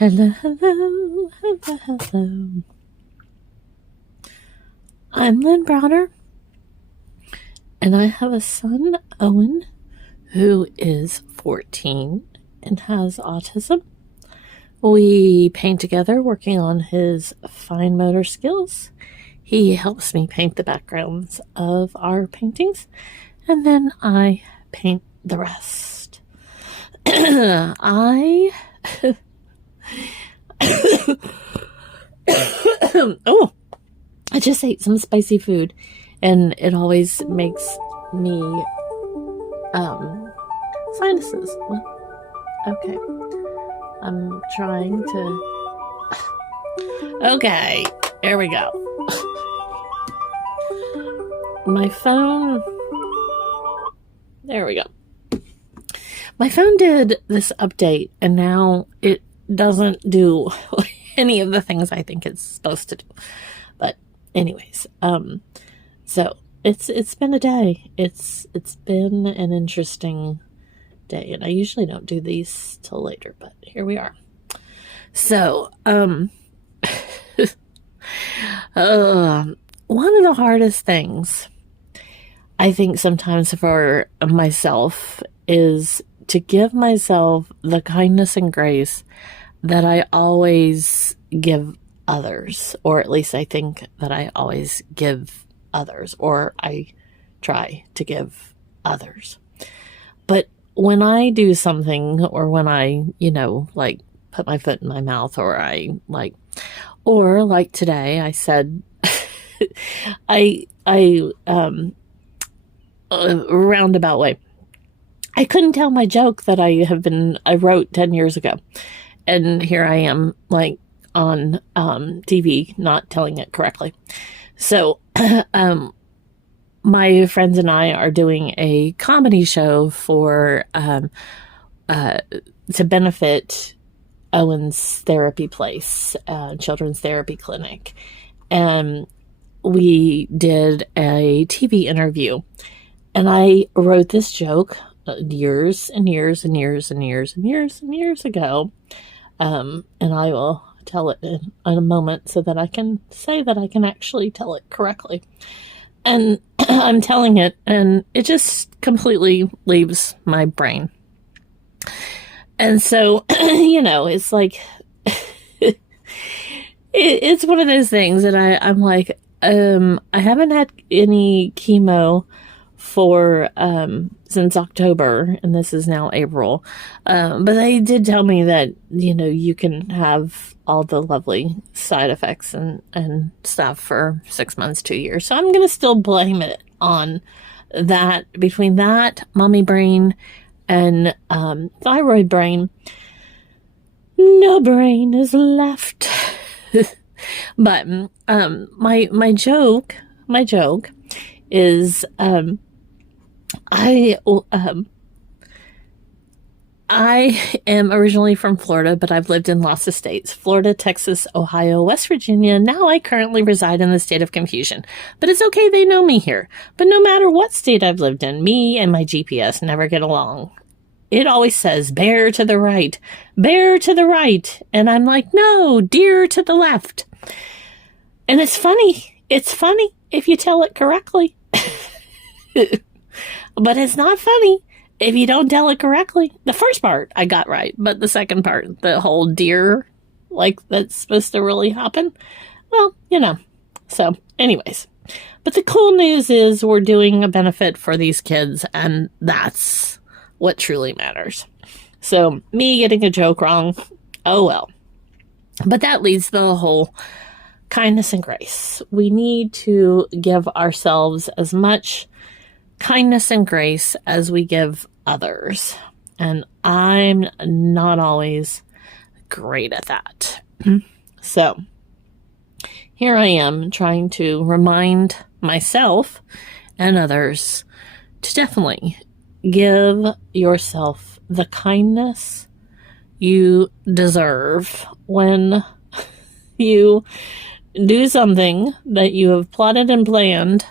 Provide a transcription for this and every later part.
Hello, hello, hello, hello. I'm Lynn Browner, and I have a son, Owen, who is 14 and has autism. We paint together, working on his fine motor skills. He helps me paint the backgrounds of our paintings, and then I paint the rest. Oh, I just ate some spicy food, and it always makes me sinuses. Well, okay. I'm trying to. Okay, here we go. My phone. There we go. My phone did this update, and now it doesn't do any of the things I think it's supposed to do. But anyways, so it's been a day. It's been an interesting day, and I usually don't do these till later, but here we are. So, one of the hardest things I think sometimes for myself is to give myself the kindness and grace that I always give others, or at least I think that I always give others, or I try to give others. But when I do something, or when I, like put my foot in my mouth, or like today, I said, a roundabout way. I couldn't tell my joke that I wrote 10 years ago. And here I am, like, on TV, not telling it correctly. So, my friends and I are doing a comedy show for, to benefit Owen's therapy place, children's therapy clinic. And we did a TV interview. And I wrote this joke years and years and years and years and years and years ago. And I will tell it in a moment so that I can say that I can actually tell it correctly. And I'm telling it, and it just completely leaves my brain. And so, it's like, it's one of those things that I'm like, I haven't had any chemo for since October, and this is now April. But they did tell me that, you can have all the lovely side effects and stuff for 6 months, 2 years. So I'm going to still blame it on that. Between that, mommy brain, and thyroid brain, no brain is left. But my joke is I am originally from Florida, but I've lived in lots of states: Florida, Texas, Ohio, West Virginia. Now I currently reside in the state of confusion. But it's okay, they know me here. But no matter what state I've lived in, me and my GPS never get along. It always says, bear to the right, bear to the right. And I'm like, no, deer to the left. And it's funny. It's funny if you tell it correctly. But it's not funny if you don't tell it correctly. The first part I got right, but the second part, the whole deer, like that's supposed to really happen, well, So anyways, but the cool news is we're doing a benefit for these kids, and that's what truly matters. So me getting a joke wrong, oh well. But that leads to the whole kindness and grace. We need to give ourselves as much kindness and grace as we give others. And I'm not always great at that. So here I am trying to remind myself and others to definitely give yourself the kindness you deserve when you do something that you have plotted and planned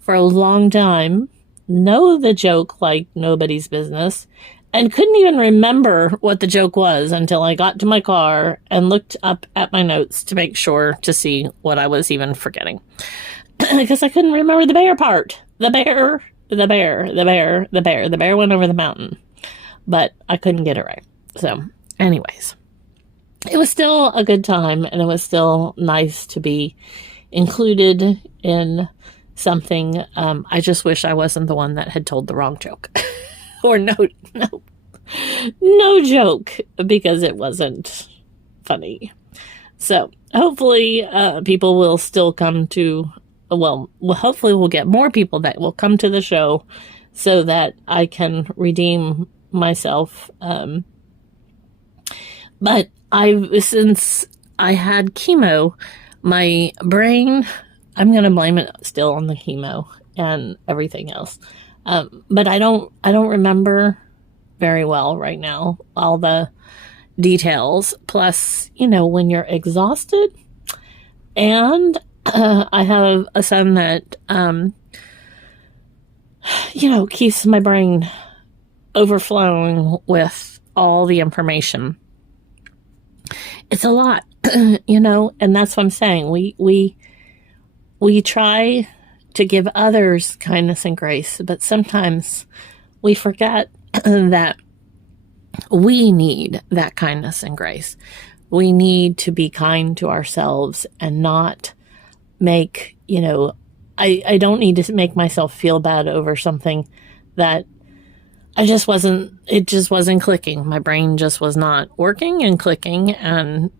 for a long time. Know the joke like nobody's business, and couldn't even remember what the joke was until I got to my car and looked up at my notes to make sure to see what I was even forgetting. Because I couldn't remember the bear part. The bear went over the mountain. But I couldn't get it right. So, anyways, it was still a good time, and it was still nice to be included in something. I just wish I wasn't the one that had told the wrong joke. Or no joke, because it wasn't funny. So hopefully people will still come to, hopefully we'll get more people that will come to the show so that I can redeem myself. But since I had chemo, my brain, I'm going to blame it still on the chemo and everything else. But I don't remember very well right now, all the details. Plus, when you're exhausted, and I have a son that, keeps my brain overflowing with all the information. It's a lot, and that's what I'm saying. We try to give others kindness and grace, but sometimes we forget that we need that kindness and grace. We need to be kind to ourselves and not make, I don't need to make myself feel bad over something that it just wasn't clicking. My brain just was not working and clicking, and,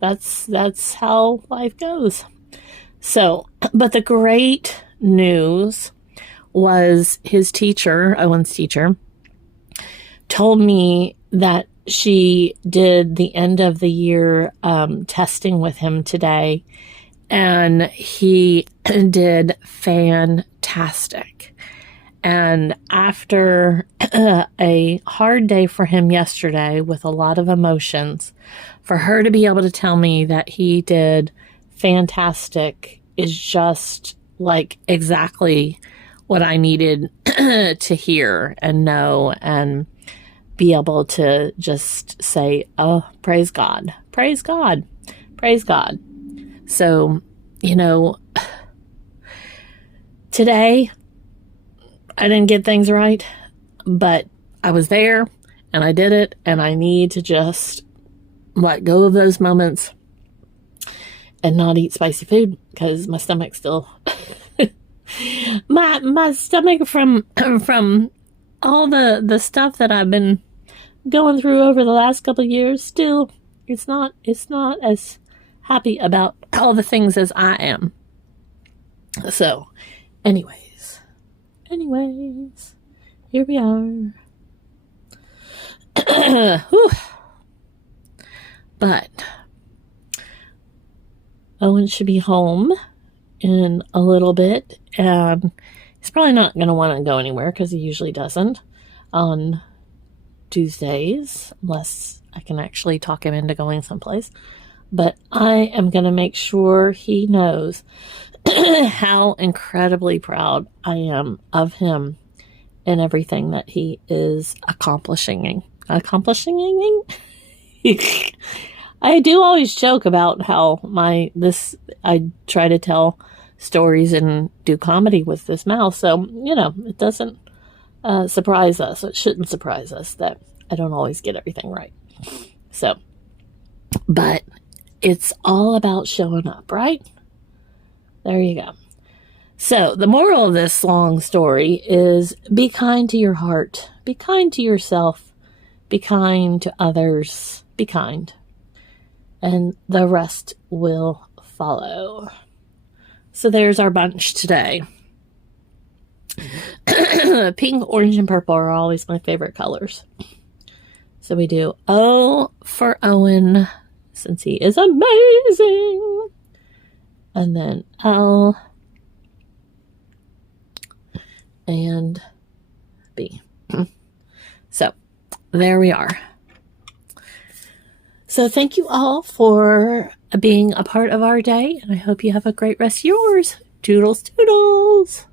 that's how life goes. So, but the great news was his teacher, Owen's teacher, told me that she did the end of the year testing with him today, and he did fantastic. And after a hard day for him yesterday with a lot of emotions, for her to be able to tell me that he did fantastic is just like exactly what I needed to hear and know, and be able to just say, oh, praise God, praise God, praise God. So, today I didn't get things right, but I was there and I did it, and I need to just let go of those moments and not eat spicy food, because my stomach still my stomach from all the stuff that I've been going through over the last couple of years, still it's not as happy about all the things as I am. So anyways, here we are. But Owen should be home in a little bit, and he's probably not going to want to go anywhere, because he usually doesn't on Tuesdays, unless I can actually talk him into going someplace. But I am going to make sure he knows how incredibly proud I am of him and everything that he is accomplishing. I do always joke about how I try to tell stories and do comedy with this mouth. So, it doesn't surprise us. It shouldn't surprise us that I don't always get everything right. So, but it's all about showing up, right? There you go. So the moral of this long story is be kind to your heart. Be kind to yourself. Be kind to others. Be kind. And the rest will follow. So there's our bunch today. Pink, orange, and purple are always my favorite colors. So we do O for Owen, since he is amazing. And then L and B. So there we are. So thank you all for being a part of our day, and I hope you have a great rest of yours. Toodles, toodles.